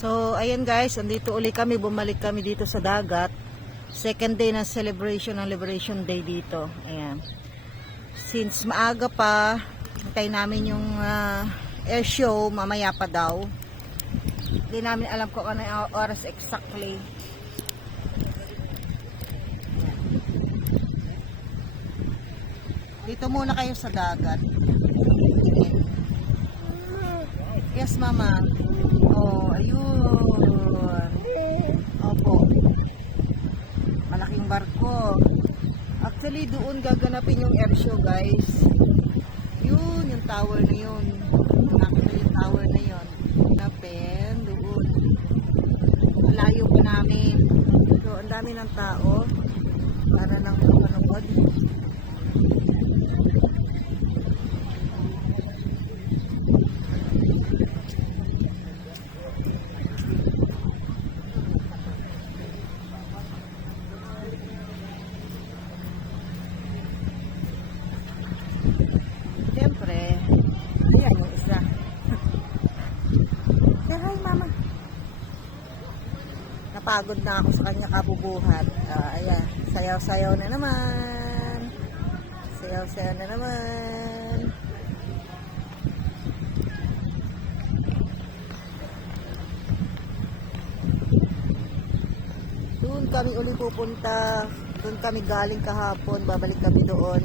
So, ayan guys, andito uli kami, bumalik kami dito sa dagat. Second day ng celebration ng Liberation Day dito. Ayan. Since maaga pa, hintay namin yung ah, air show, mamaya pa daw. Hindi namin alam kung ano yung oras exactly. Dito muna kayo sa dagat. Yes, mama. Ayun. Opo. Malaking barko. Actually, doon gaganapin yung air show, guys. Yun, yung tower na yun. Nakita yung tower na yun. Ganapin, doon. Malayo pa namin. So, ang dami ng tao. Para lang mapanood. Siyempre, ayan yung isa. Say hi, mama. Napagod na ako sa kanya kabubuhat. Ah, ayan, sayaw-sayaw na naman. Sayaw-sayaw na naman. Doon kami uli pupunta. Doon kami galing kahapon. Babalik kami doon.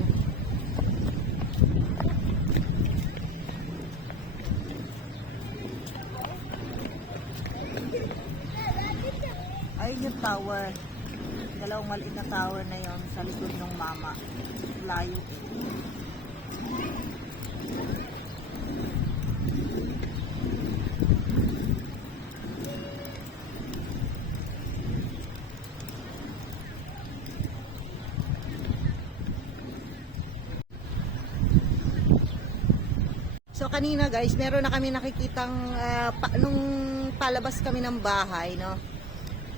Dalawang maliit na tower na yon sa likod ng mama. Layo. So kanina guys, meron na kami nakikitang ah, pa- nung palabas kami ng bahay, no.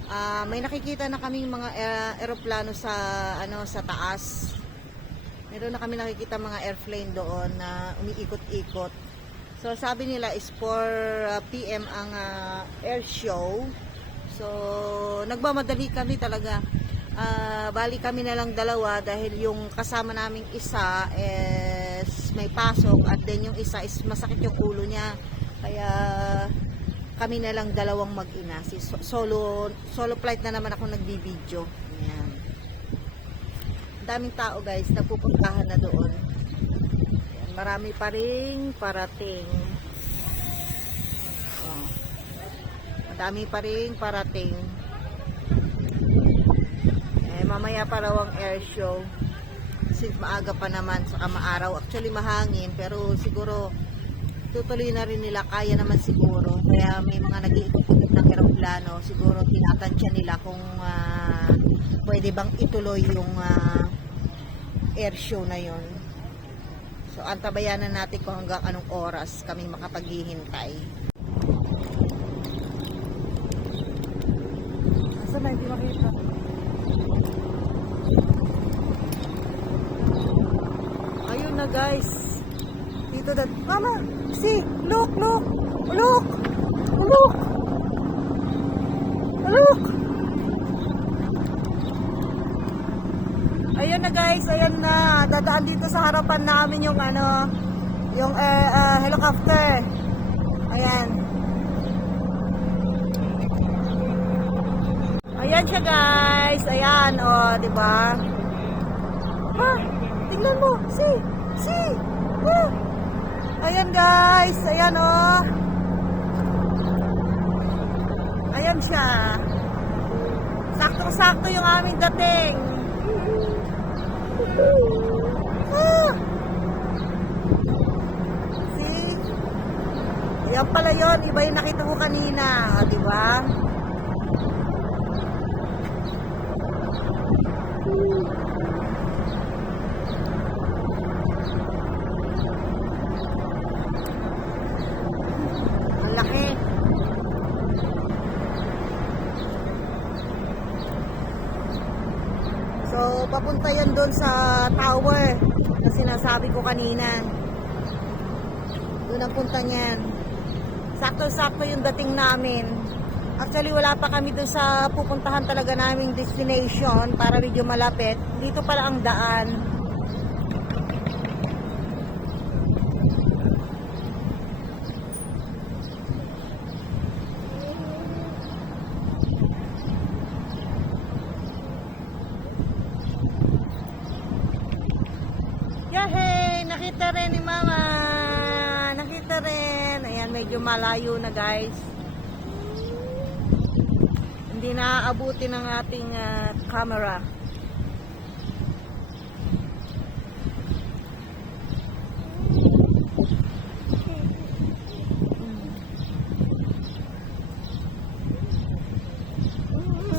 Ah, may nakikita na kaming mga eh, eroplano sa ano sa taas. Meron na kami nakikita mga airplane doon na umiikot-ikot. So sabi nila is 4 ah, PM ang ah, air show. So nagmamadali kami talaga. Ah, bali kami na lang dalawa dahil yung kasama naming isa is may pasok at then yung isa is masakit yung ulo niya. Kaya kami na lang dalawang mag-ina. Si so- solo solo flight na naman ako nagbibideo. Ayan. Daming tao guys, nagpupuntahan na doon. Ayan, marami pa ring parating. Oh. Madami pa ring parating. Eh, mamaya pa raw ang air show. Since maaga pa naman, saka maaraw. Actually mahangin, pero siguro tutuloy na rin nila, kaya naman siguro. Kaya may mga nag-iikot ng aeroplano, siguro tinatansya nila kung ah, pwede bang ituloy yung ah, air show na yon. So, antabayanan natin kung hanggang anong oras kami makapaghihintay. Asa na, hindi makita. Ayun na guys. Dito dat. Mama, see, look, look, look, look, look. Ayun na guys, ayan na. Dadaan dito sa harapan namin yung ano, yung uh, uh, helicopter. Ayan. Ayan siya guys. Ayan, oh, di ba? Ha? Tingnan mo. See, see. Ah. Ayan guys, ayan oh. Ayan siya. Saktong-sakto yung aming dating. Ah. See? Yan pala yun. Iba yung nakita ko kanina. ah, Di ba? Ang laki. So, papunta yan doon sa tower na sinasabi ko kanina. Doon ang punta niyan. Sakto-sakto yung dating namin. Actually, wala pa kami dun sa pupuntahan talaga naming destination para medyo malapit. Dito pala ang daan. Yahey! Nakita rin ni Mama! Nakita rin! Ayan, medyo malayo na guys. Hindi naaabuti ng ating ah, camera.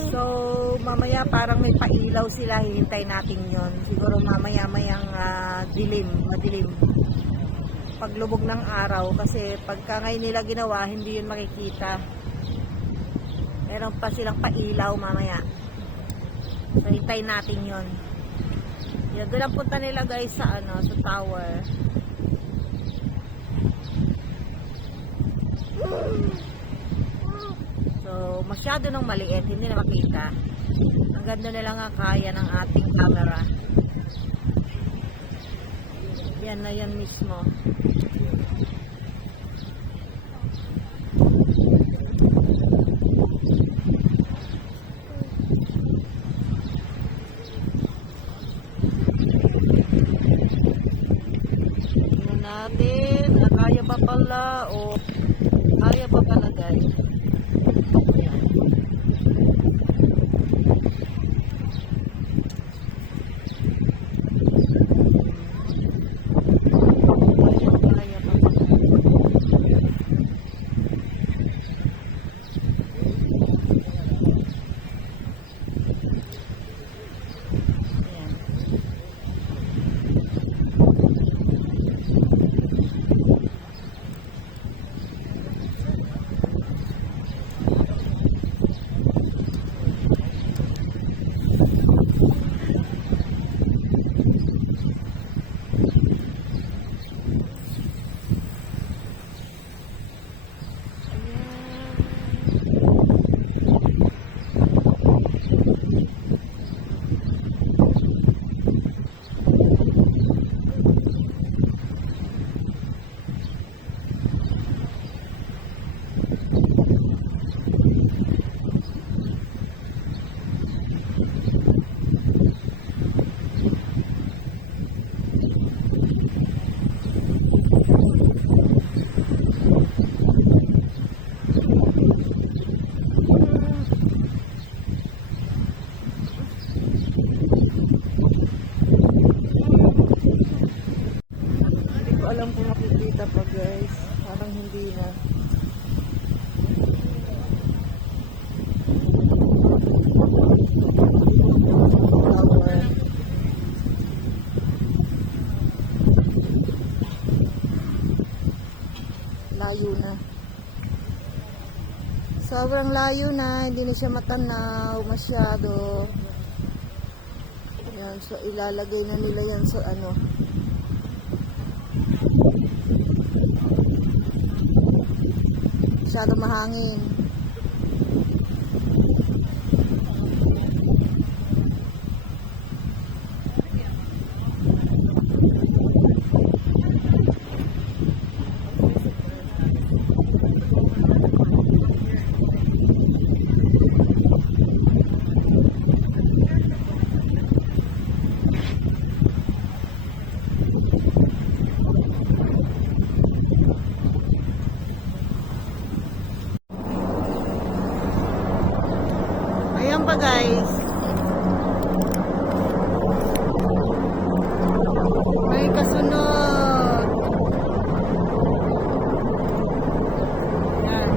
So, mamaya parang may pailaw sila, hihintay natin yon. Siguro mamaya mayang ah, dilim, madilim. Paglubog ng araw kasi pagka ngayon nila ginawa, hindi yun makikita. Meron pa silang pailaw mamaya. So, hintay natin yon. Yan, doon ang punta nila guys sa ano, sa tower. So, masyado nang maliit, hindi na makita. Ang ganda na lang nga kaya ng ating camera. Yan na yan mismo. Tingnan natin, ah, kaya pa pala o kaya pa pala guys. Sobrang layo na, hindi na siya matanaw masyado. Yan, so ilalagay na nila yan sa ano, masyado mahangin. Ayan pa guys. May kasunod. Yan.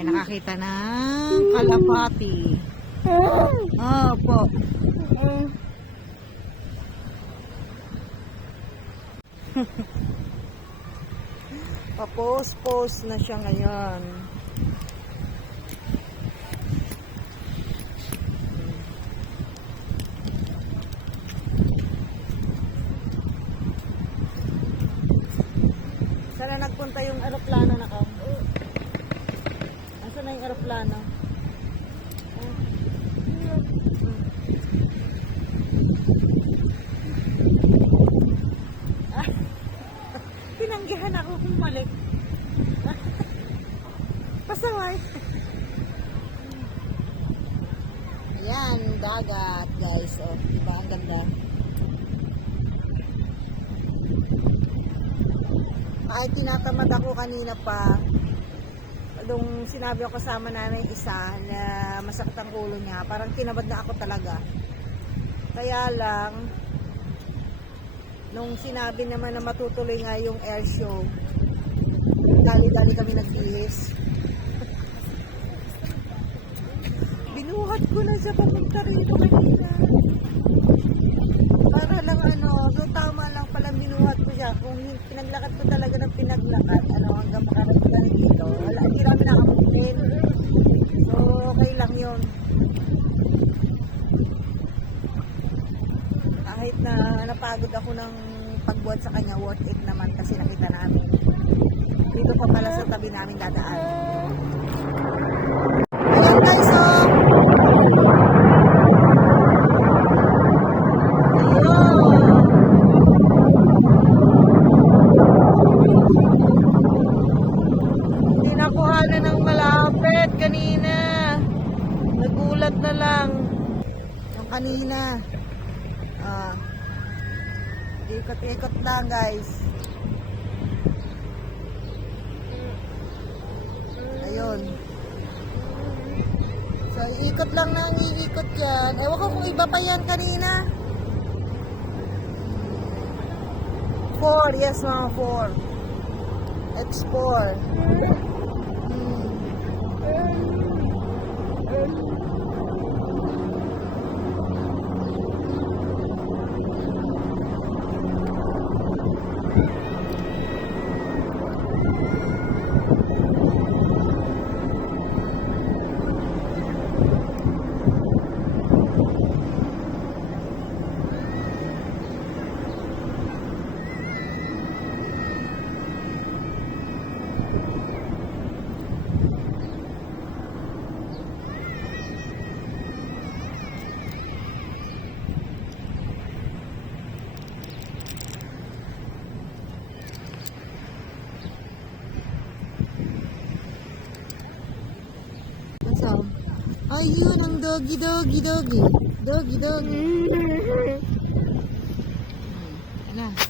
Eh, nakakita ng kalapati. Opo. Papos-pos na siya ngayon. Sana nagpunta yung aeroplano na ka? Yung aeroplano? Ah, Tinanggihan ako bumalik. Pasaway. Ayan, dagat guys. Oh, diba? Ang ganda. Ay, tinatamad ako kanina pa. Nung sinabi ako kasama namin isa na masakit ang ulo niya, parang tinamad na ako talaga. Kaya lang, nung sinabi naman na matutuloy nga yung air show, dali-dali kami nagbihis. Binuhat ko na siya papunta rito kanina. Para lang ano, so tama lang pala binuhat ko siya. Kung pinaglakad ko talaga ng pinaglakad, ano, hanggang makarating na rin dito, wala, hindi namin nakapuntin. So, okay lang yun. Kahit na napagod ako ng pagbuhat sa kanya, worth it naman kasi nakita namin. Dito pa pala sa tabi namin dadaan. Ayan guys, oh! Ayun! Hindi nakuhanan ng kanina. Nagulat na lang. Yung kanina. Ah. Ikot-ikot lang guys. Ayun. So, iikot lang na ang iikot yan. Ewan ko kung iba pa yan kanina. Four, yes mga four. X4. Hmm. So, ayun ang doggy, doggy, doggy. Doggy, doggy. Ano?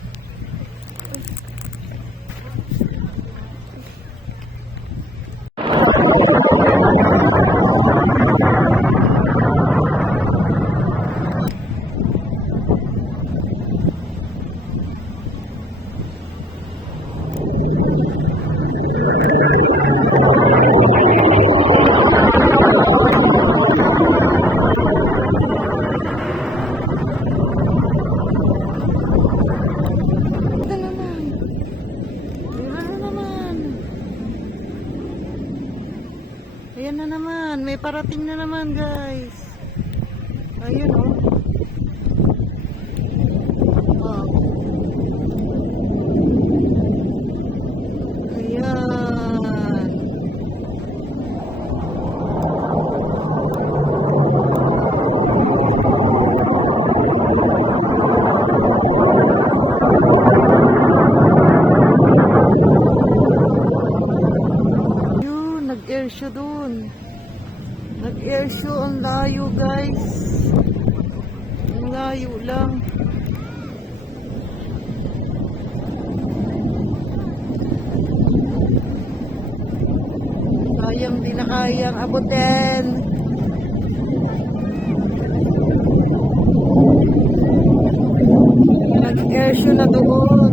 Ayan na naman. May parating na naman, guys. Ayun, oh. Layo lang. Sayang di na kayang abutin. Nag-air show na doon.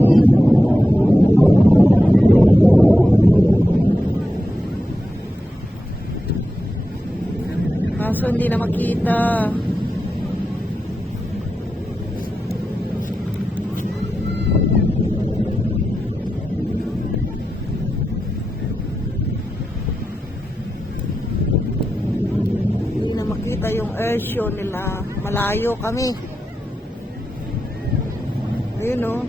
Kaso hindi na makita. Hindi na makita yung air show nila. Malayo kami. Ayun oh.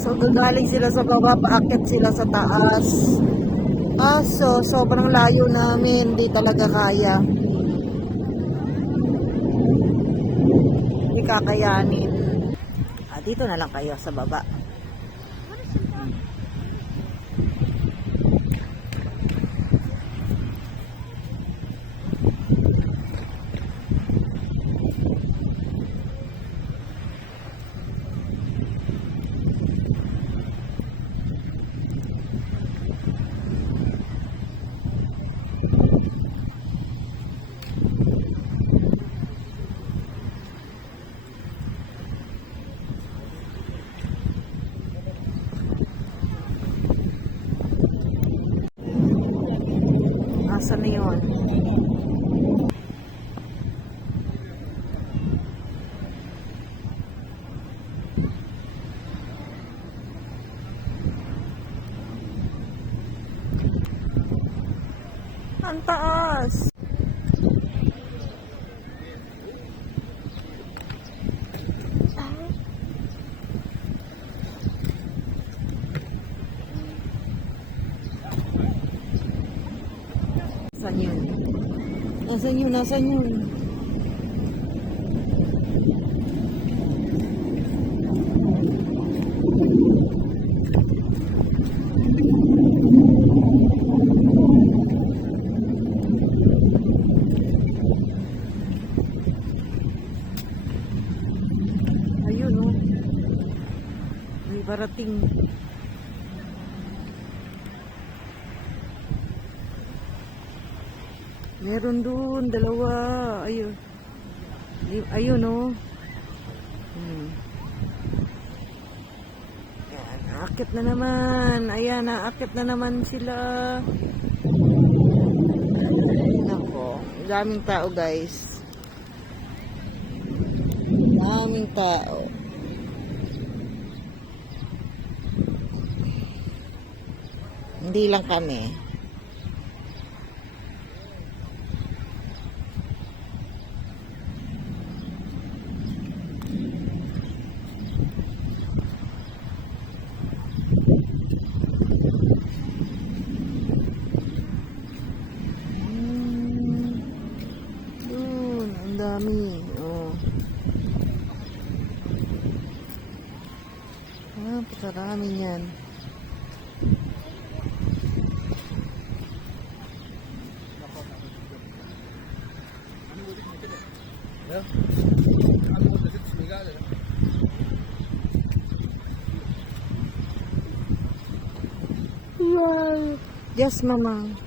So, gagaling sila sa baba, paakit sila sa taas. Kaso, sobrang layo namin, hindi talaga kaya. Hindi kakayanin. Dito na lang kayo sa baba. Na yun? Nasaan yun? Nasaan yun? Ayun oh. May barating. Meron doon, dalawa. Ayun. Di- Ayun, oh. Hmm. Ayan, aakit na naman. Ayan, aakit na naman sila. Nako, daming tao, guys. Daming tao. Hindi lang kami. Dami. Oh. Ah, pakarami yan. Wow. Yes, mama.